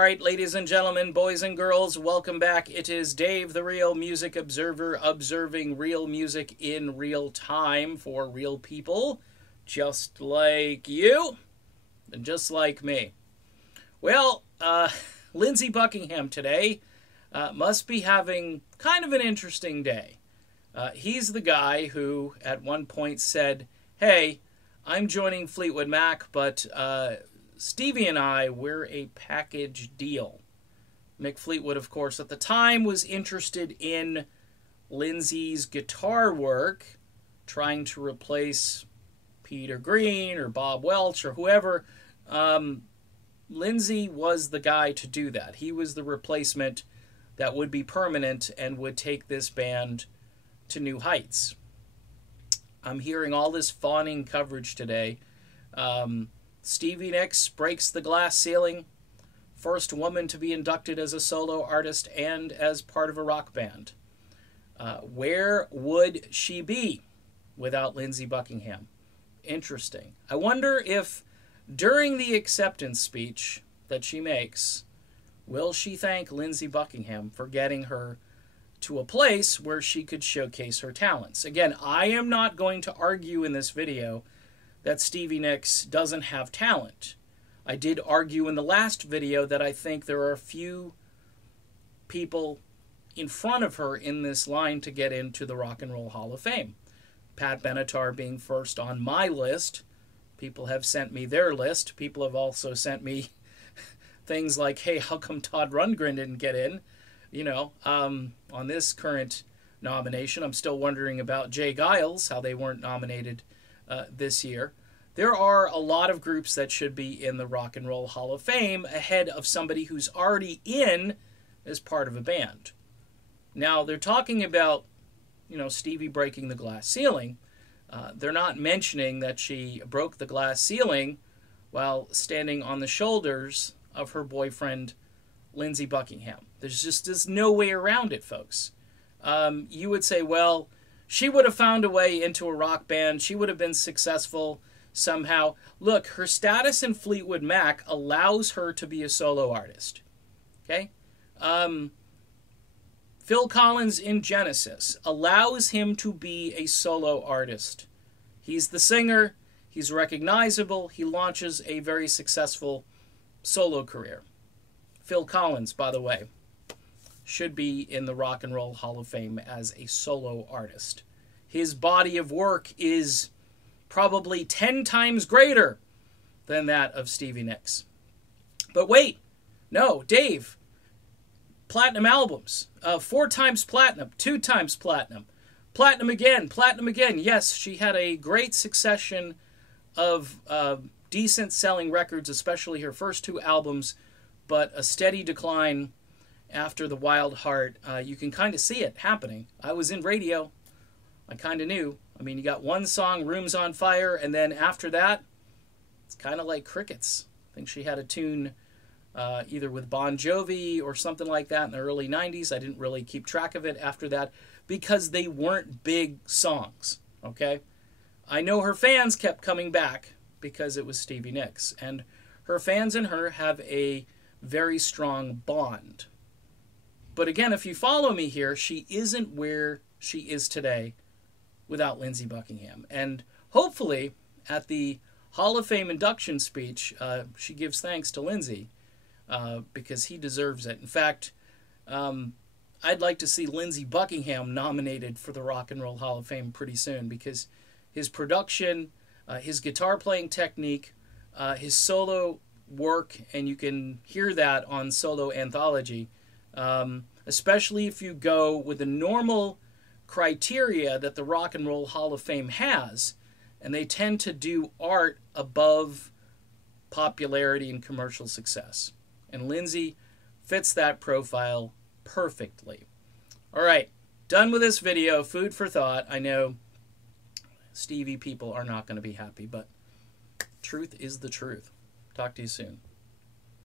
right, ladies and gentlemen, boys and girls, welcome back. It is Dave, the Real Music Observer, observing real music in real time for real people, just like you and just like me. Well, Lindsey Buckingham today must be having kind of an interesting day. He's the guy who at one point said, hey, I'm joining Fleetwood Mac, but Stevie and I, we're a package deal. Mick Fleetwood, of course, at the time was interested in Lindsey's guitar work, trying to replace Peter Green or Bob Welch or whoever. Lindsey was the guy to do that. He was the replacement that would be permanent and would take this band to new heights. I'm hearing all this fawning coverage today. Stevie Nicks breaks the glass ceiling, first woman to be inducted as a solo artist and as part of a rock band. Where would she be without Lindsey Buckingham? Interesting. I wonder if during the acceptance speech that she makes, will she thank Lindsey Buckingham for getting her to a place where she could showcase her talents? Again, I am not going to argue in this video that Stevie Nicks doesn't have talent. I did argue in the last video that I think there are a few people in front of her in this line to get into the Rock and Roll Hall of Fame. Pat Benatar being first on my list. People have sent me their list. People have also sent me things like, hey, how come Todd Rundgren didn't get in? You know, on this current nomination. I'm still wondering about Jay Giles, how they weren't nominated this year. There are a lot of groups that should be in the Rock and Roll Hall of Fame ahead of somebody who's already in as part of a band. Now, they're talking about, you know, Stevie breaking the glass ceiling. They're not mentioning that she broke the glass ceiling while standing on the shoulders of her boyfriend, Lindsey Buckingham. There's no way around it, folks. You would say, well, she would have found a way into a rock band. She would have been successful somehow. Look, her status in Fleetwood Mac allows her to be a solo artist. Okay? Phil Collins in Genesis allows him to be a solo artist. He's the singer. He's recognizable. He launches a very successful solo career. Phil Collins, by the way, should be in the Rock and Roll Hall of Fame as a solo artist. His body of work is probably 10 times greater than that of Stevie Nicks. But wait, no, Dave, platinum albums, 4 times platinum, 2 times platinum, platinum again. Yes, she had a great succession of decent selling records, especially her first 2 albums, but a steady decline after The Wild Heart. You can kind of see it happening. I was in radio. I kind of knew. I mean, you got one song, Rooms on Fire, and then after that, it's kind of like crickets. I think she had a tune either with Bon Jovi or something like that in the early 90s. I didn't really keep track of it after that because they weren't big songs, okay? I know her fans kept coming back because it was Stevie Nicks, and her fans and her have a very strong bond. But again, if you follow me here, she isn't where she is today without Lindsey Buckingham. And hopefully, at the Hall of Fame induction speech, she gives thanks to Lindsey because he deserves it. In fact, I'd like to see Lindsey Buckingham nominated for the Rock and Roll Hall of Fame pretty soon because his production, his guitar playing technique, his solo work, and you can hear that on Solo Anthology, especially if you go with the normal criteria that the Rock and Roll Hall of Fame has, and they tend to do art above popularity and commercial success. And Lindsey fits that profile perfectly. All right, done with this video. Food for thought. I know Stevie people are not going to be happy, but truth is the truth. Talk to you soon.